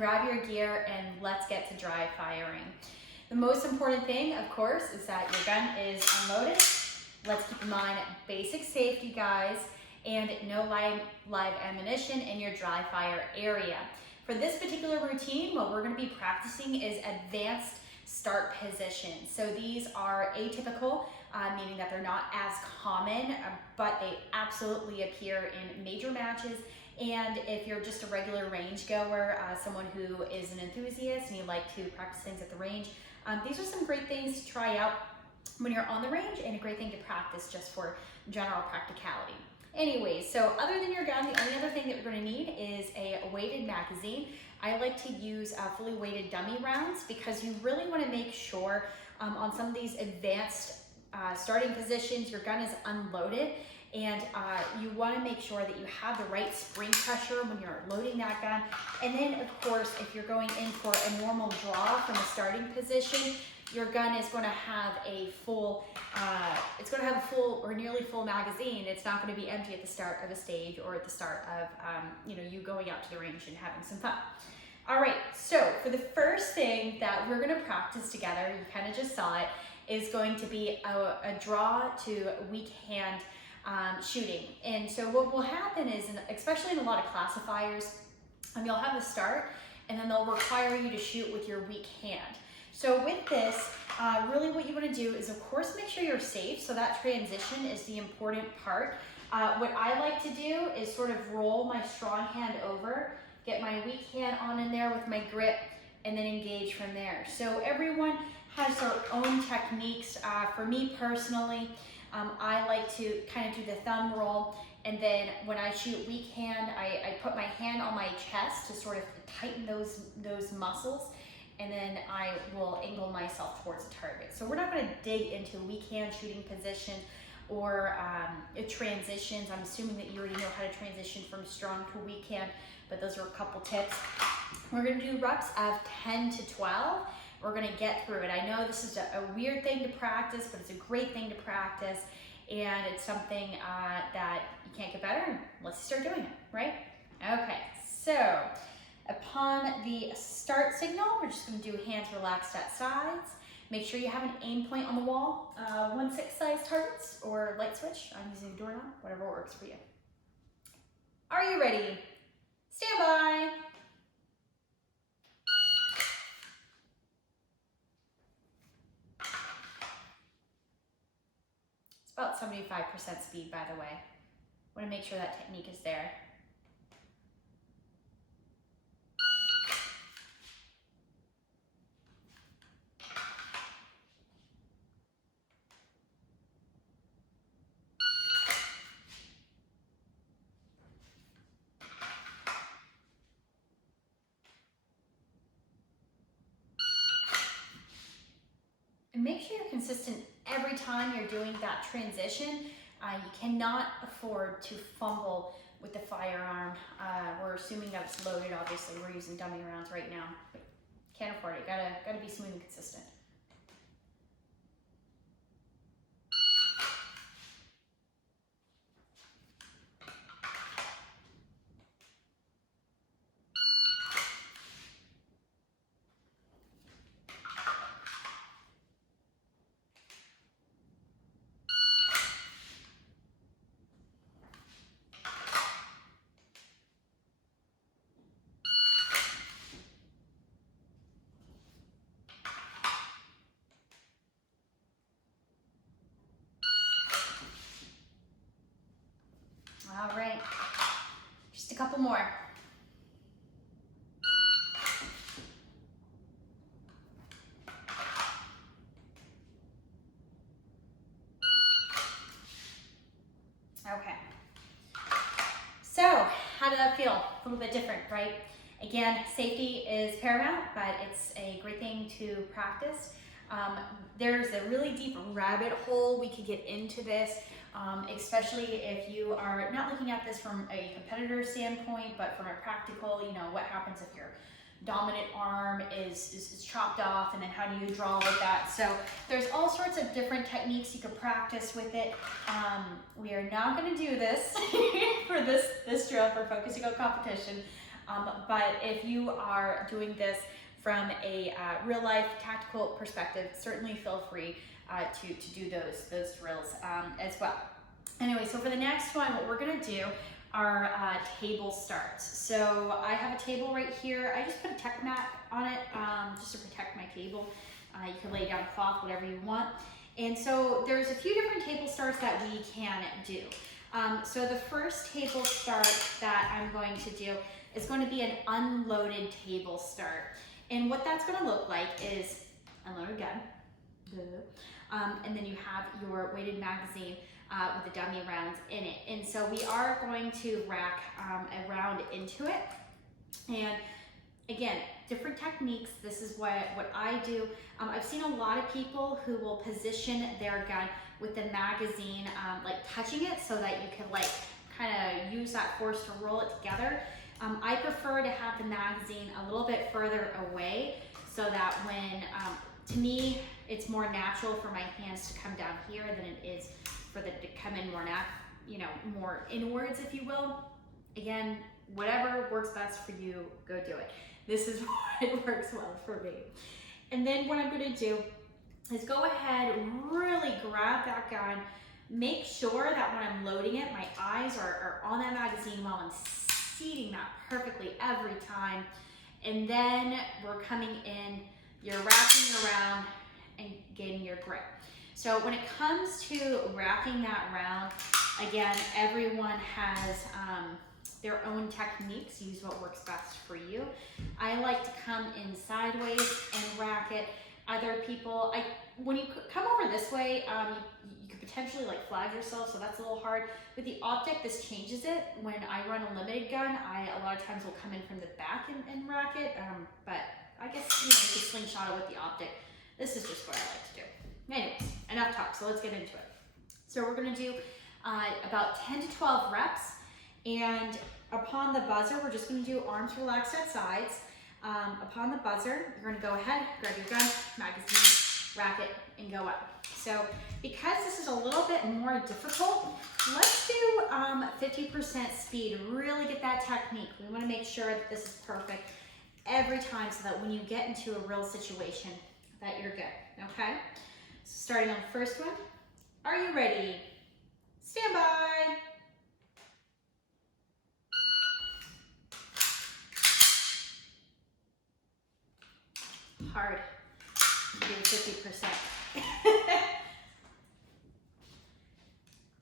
grab your gear, and let's get to dry firing. The most important thing, of course, is that your gun is unloaded. Let's keep in mind basic safety, guys, and no live ammunition in your dry fire area. For this particular routine, what we're going to be practicing is advanced start positions. So these are atypical, meaning that they're not as common, but they absolutely appear in major matches. And if you're just a regular range goer, someone who is an enthusiast and you like to practice things at the range, these are some great things to try out when you're on the range, and a great thing to practice just for general practicality. Anyways, so other than your gun, the only other thing that you're going to need is a weighted magazine. I like to use fully weighted dummy rounds because you really want to make sure on some of these advanced starting positions, your gun is unloaded, and you want to make sure that you have the right spring pressure when you're loading that gun. And then, of course, if you're going in for a normal draw from a starting position, your gun is going to have a full, it's going to have a full or nearly full magazine. It's not going to be empty at the start of a stage or at the start of, you going out to the range and having some fun. All right, so for the first thing that we're going to practice together, you kind of just saw it, is going to be a draw to weak hand shooting. And so what will happen is, especially in a lot of classifiers, you'll have a start and then they'll require you to shoot with your weak hand. So with this, really what you want to do is, of course, make sure you're safe. So that transition is the important part. What I like to do is sort of roll my strong hand over, get my weak hand on in there with my grip, and then engage from there. So everyone has their own techniques. For me personally, I like to kind of do the thumb roll, and then when I shoot weak hand, I put my hand on my chest to sort of tighten those muscles, and then I will angle myself towards the target. So we're not going to dig into weak hand shooting position or transitions. I'm assuming that you already know how to transition from strong to weak hand, but those are a couple tips. We're going to do reps of 10 to 12. We're going to get through it. I know this is a weird thing to practice, but it's a great thing to practice, and it's something that you can't get better unless you start doing it, right? Okay, so upon the start signal, we're just going to do hands relaxed at sides. Make sure you have an aim point on the wall, 1/6 size targets or light switch. I'm using a doorknob, whatever works for you. Are you ready? Stand by. It's about 75% speed, by the way. Want to make sure that technique is there. And make sure you're consistent every time you're doing that transition. You cannot afford to fumble with the firearm. We're assuming that it's loaded, obviously. We're using dummy rounds right now, but can't afford it. Gotta be smooth and consistent. All right, just a couple more. Okay, so how did that feel? A little bit different, right? Again, safety is paramount, but it's a great thing to practice. There's a really deep rabbit hole we could get into this, especially if you are not looking at this from a competitor standpoint, but from a practical, what happens if your dominant arm is chopped off, and then how do you draw with that? So there's all sorts of different techniques you could practice with it. We are not going to do this for this drill for Focus to Go competition. But if you are doing this from a real life tactical perspective, certainly feel free to do those drills as well. Anyway, so for the next one, what we're gonna do are table starts. So I have a table right here. I just put a tech mat on it just to protect my table. You can lay down a cloth, whatever you want. And so there's a few different table starts that we can do. So the first table start that I'm going to do is going to be an unloaded table start. And what that's gonna look like is unloaded gun, and then you have your weighted magazine with the dummy rounds in it. And so we are going to rack a round into it. And again, different techniques. This is what I do. I've seen a lot of people who will position their gun with the magazine like touching it so that you can like kind of use that force to roll it together. I prefer to have the magazine a little bit further away so that when, to me, it's more natural for my hands to come down here than it is for them to come in more, more inwards, if you will. Again, whatever works best for you, go do it. This is what works well for me. And then what I'm gonna do is go ahead, really grab that gun, make sure that when I'm loading it, my eyes are on that magazine while I'm seating that perfectly every time. And then we're coming in, you're wrapping around and getting your grip. So when it comes to racking that round, again, everyone has their own techniques. Use what works best for you. I like to come in sideways and rack it. Other people, when you come over this way, you could potentially like flag yourself, so that's a little hard. With the optic, this changes it. When I run a limited gun, a lot of times will come in from the back and rack it, but I guess you could slingshot it with the optic. This is just what I like to do. Anyways, enough talk, so let's get into it. So we're gonna do about 10 to 12 reps, and upon the buzzer, we're just gonna do arms relaxed at sides. Upon the buzzer, you're gonna go ahead, grab your gun, magazine, rack it, and go up. So because this is a little bit more difficult, let's do 50% speed, really get that technique. We wanna make sure that this is perfect every time so that when you get into a real situation, that you're good, okay? So starting on the first one, are you ready? Stand by. Hard, do 50%.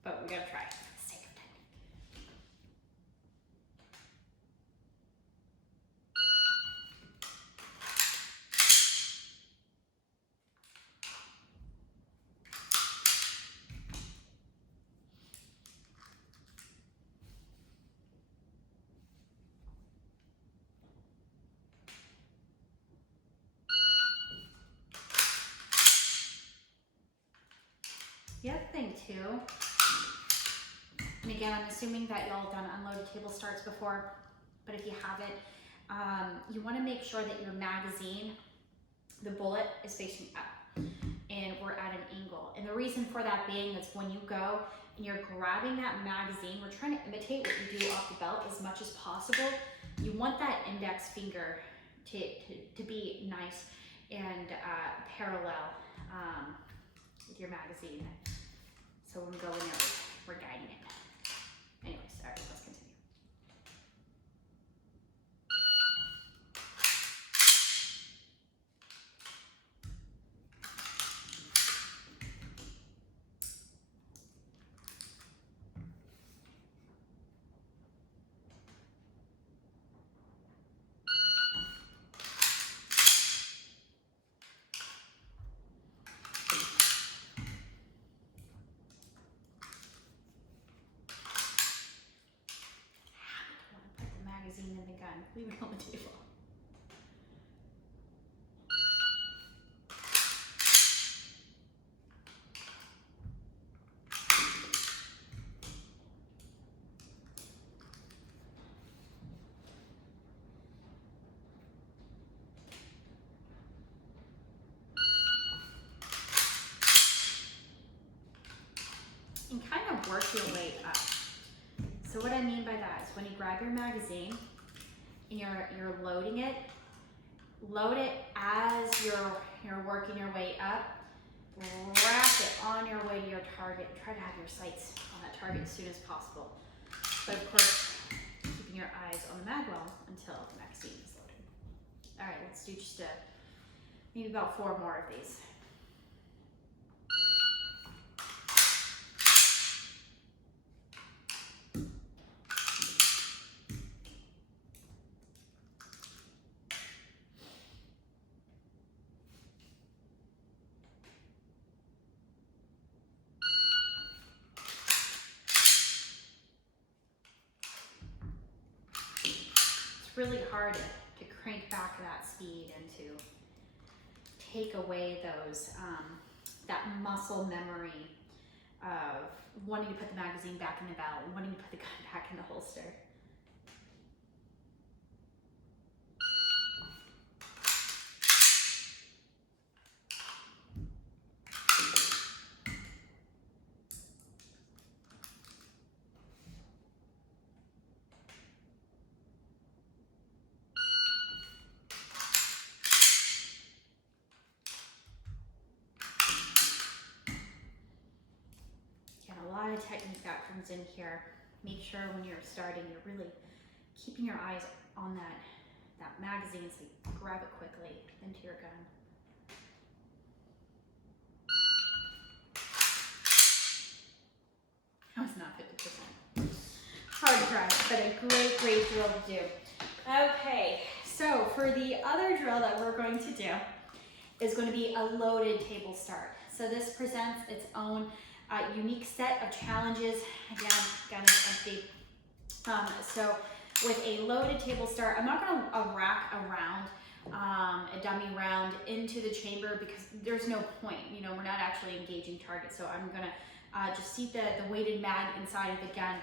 But we gotta try it for the sake of technique. The other thing too, and again, I'm assuming that y'all have done unloaded table starts before, but if you haven't, you wanna make sure that your magazine, the bullet is facing up and we're at an angle. And the reason for that being is when you go and you're grabbing that magazine, we're trying to imitate what you do off the belt as much as possible. You want that index finger to be nice and parallel with your magazine. So when we go in there, we're guiding it. Anyways, all right, let's continue. In the gun, leave it on the table. And kind of work your way up. So what I mean by that is when you grab your magazine, and you're loading it, load it as you're working your way up. Wrap it on your way to your target. Try to have your sights on that target as soon as possible. But of course, keeping your eyes on the mag well until the magazine is loaded. All right, let's do just maybe about 4 more of these. Really hard to crank back that speed and to take away those that muscle memory of wanting to put the magazine back in the belt, wanting to put the gun back in the holster. Technique that comes in here. Make sure when you're starting, you're really keeping your eyes on that magazine, so you grab it quickly into your gun. That was not 50%. Hard try, but a great drill to do. Okay, so for the other drill that we're going to do is going to be a loaded table start. So this presents its own unique set of challenges. Again, gun is empty. So with a loaded table start, I'm not going to rack a dummy round into the chamber because there's no point. You know, we're not actually engaging targets. So I'm going to just seat the weighted mag inside of the gun.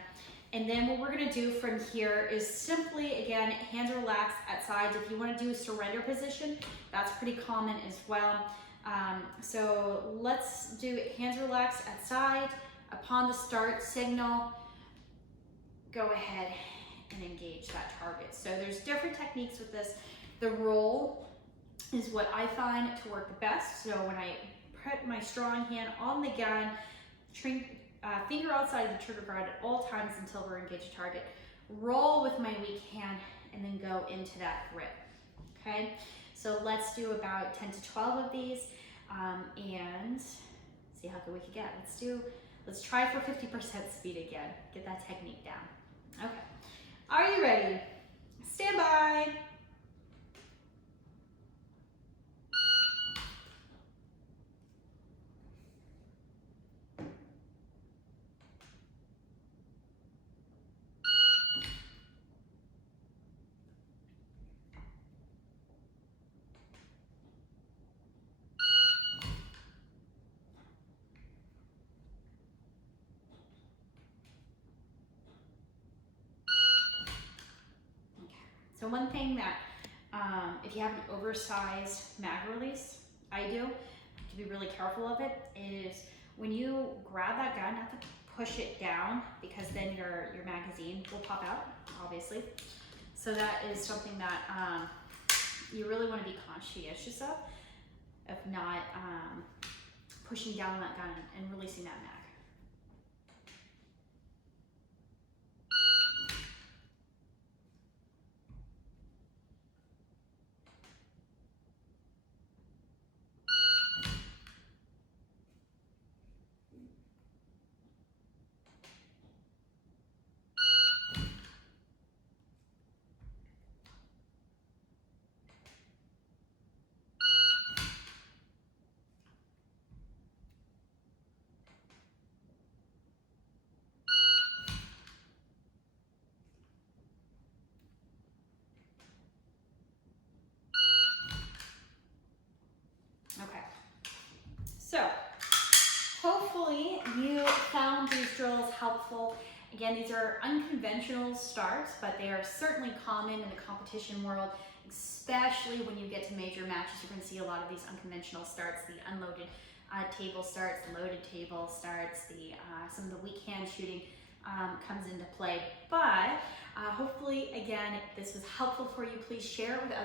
And then what we're going to do from here is simply, again, hands relaxed at sides. If you want to do a surrender position, that's pretty common as well. So let's do hands relaxed at side. Upon the start signal, go ahead and engage that target. So there's different techniques with this. The roll is what I find to work the best. So when I put my strong hand on the gun, finger outside the trigger guard at all times until we're engaged target, roll with my weak hand, and then go into that grip, okay? So let's do about 10 to 12 of these and see how good we can get. Let's try for 50% speed again. Get that technique down. Okay, are you ready? Stand by. So one thing that, if you have an oversized mag release, I do, to be really careful of it, is when you grab that gun, not to push it down, because then your magazine will pop out, obviously. So that is something that you really want to be conscientious of not pushing down that gun and releasing that mag. Okay, so hopefully you found these drills helpful. Again, these are unconventional starts, but they are certainly common in the competition world, especially when you get to major matches. You're going to see a lot of these unconventional starts, the unloaded table starts, the loaded table starts, some of the weak hand shooting. comes into play. But hopefully, again, this was helpful for you. Please share it with others.